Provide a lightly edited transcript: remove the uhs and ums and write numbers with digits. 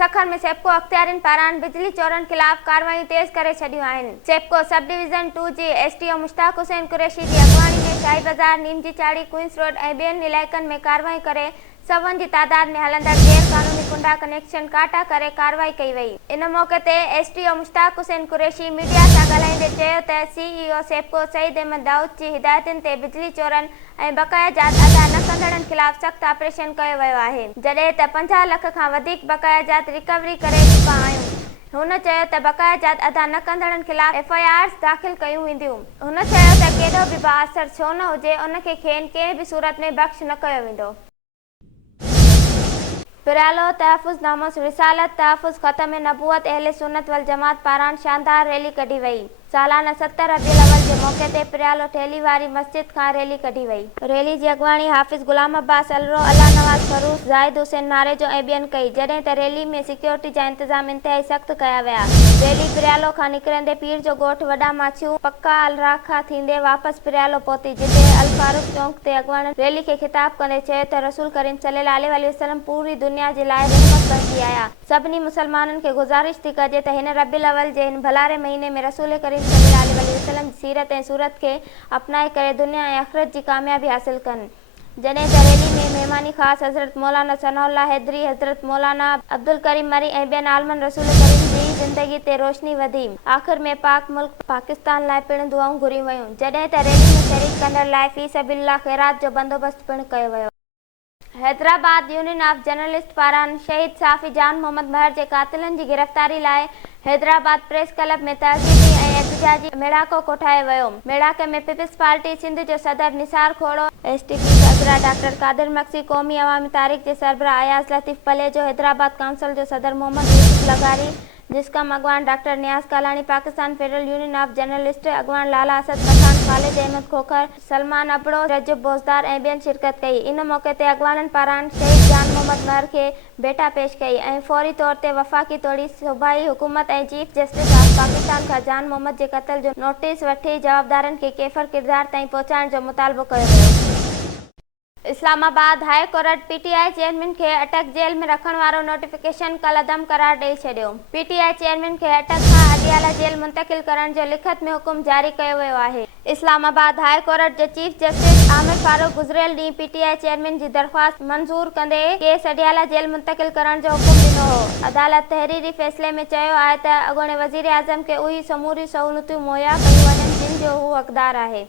सखर में सेप्को अख्तियारिन पारान बिजली चोरन खिलाफ कार्रवाई तेज करे छड़ियों आहिनि। सेप्को सब डिवीजन 2 जी एसटीओ मुश्ताक हुसैन कुरैशी की अगवानी में शाही बाजार, नीमची चाड़ी, क्वींस रोड ऐं ॿियनि इलाइक़नि में कार्रवाई करे सवनि जी तादाद में हलंदड़ गैर कानूनी कुंडा कनेक्शन काटा करे कार्रवाई कई वई। इन मौके ते एसटीओ मुश्ताक हुसैन कुरैशी मीडिया सां ॻाल्हाईंदे चयो त सीईओ सेप्को सईद अहमद दाऊद जी हिदायतुनि ते बिजली चोरनि ऐं बकाया जात अदा न कंदड़नि खिलाफ सख़्त ऑपरेशन कयो वियो आहे, जॾहिं त 50 लख खां वधीक बकाया जात रिकवरी करे चुका आहियूं। हुन चयो त बकाया जात अदा न कंदड़नि खिलाफ एफआईआर्स दाख़िल कयूं वेंदियूं। हुन चयो त केॾो बि बाअसर छो न हुजे, उन खे खेनि कंहिं बि सूरत में बख़्श न कयो वेंदो। पिरालो तहफ़ुज़नामो रिसालत तहफ़ुज़ ख़त्म नबूवत अहले सुन्नत वल जमात पारान शानदार रैली कढी वई। सालाना 7 रबीउल अव्वल जे मौके ते पिरालो ठेली वारी मस्जिद खां रैली कढी वई। रैली जी अॻवानी हाफ़िज़ गुलाम अब्बास अलरो, अल्लाह नवाज़ फरूज़, ज़ाहिद हुसैन नारेजो ऐं ॿियनि कई, जॾहिं त रैली में सिक्योरिटी जा इंतज़ाम इंतहाई सख़्त कया विया। रैली पिरालो खां निकिरंदे पीर जो ॻोठ वॾा माछियूं पक्का अलराखा थींदे वापसि पिरालो पहुती, जिते अल फारूक चौक ते अॻवाननि रैली खे ख़िताब कंदे चयो त रसूल करीम सल्लल्लाहु अलैहि वसल्लम पूरी दुनिया जे लाइ रहमत बणिजी आया। सभिनी मुसलमाननि खे गुज़ारिश थी कजे त हिन रबीउल अव्वल जे हिन भलारे महीने में रसूल करीम सल्लल्लाहु अलैहि वसल्लम जी सीरत ऐं सूरत खे अपनाए करे दुनिया ऐं आख़िरत जी कामयाबी हासिल कनि। जॾहिं त रैली में महिमानी ख़ासि हज़रत मौलाना सनाउल्लाह हैदरी, हज़रत मौलाना अब्दुल करीम मरी ऐं ॿियनि आलमनि रसूल करीम जी ज़िंदगी ते रोशनी वधी। आख़िर में पाक मुल्क पाकिस्तान लाइ पिणु दुआऊं घुरियूं वयूं, जॾहिं त रैली में शरीक कंदड़ लाइ फ़ी सबीलिल्लाह ख़ैरात जो बंदोबस्त पिणु कयो वियो। हैदराबाद यूनियन ऑफ जर्नलिस्ट पारान शहीद साफ़ी जान मोहम्मद महर जे क़ातिलनि जी गिरफ़्तारी लाइ हैदराबाद प्रेस क्लब में तहज़ीबी ऐं एहतिजाजी मेड़ाको कोठायो वियो। मेड़ाके में पीपल्स पार्टी सिंध जो सदर निसार खोड़ो, एसटीपी सरबराह डॉक्टर कादिर मक्सी, क़ौमी अवामी तारीख़ जे सरबराह अयाज़ लतीफ़ पलेजो, हैदराबाद काउंसिल जो सदर मोहम्मद यूसुफ लगारी, जिसकम अॻवान डॉक्टर नियाज़ कालानी, Pakistan federal union of journalist अॻवान लाला असद पठान, ख़ालिद अहमद खोखर, सलमान अबड़ो, रजब बोज़दार ऐं ॿियनि शिरकत कई। इन मौके ते अॻवाननि पारान शहीद जान मोहम्मद महर खे भेटा पेश कई ऐं फौरी तौर ते वफ़ाक़ी तौड़ी सूबाई हुकूमत ऐं चीफ जस्टिस ऑफ पाकिस्तान खां जान मोहम्मद जे क़त्ल जो नोटिस वठी जवाबदारनि खे केफ़र किरदार ताईं पहुचाइण जो मुतालबो कयो वियो। Islamabad high court PTI chairman खे अटक जेल में रखण वारो नोटिफिकेशन कलअदम करार ॾेई छॾियो। पीटीआई चेयरमैन खे अटक खां अडियाला जेल मुंतक़िल करण जो लिखत में हुकुम जारी कयो वियो आहे। इस्लामाबाद हाई कोर्ट जो चीफ जस्टिस आमिर फारूक गुज़िरियल ॾींहुं पीटीआई चेयरमैन जी दरख़्वास्त मंज़ूर कंदे केस अडियाला जेल मुंतक़िल करण जो हुकुम ॾिनो हो। अदालत तहरीरी फ़ैसिले में चयो आहे त अॻूणे वज़ीर आज़म खे उही समूरी सहूलियतूं मुहैया कयूं वञनि जिन जो हू हक़दार आहे।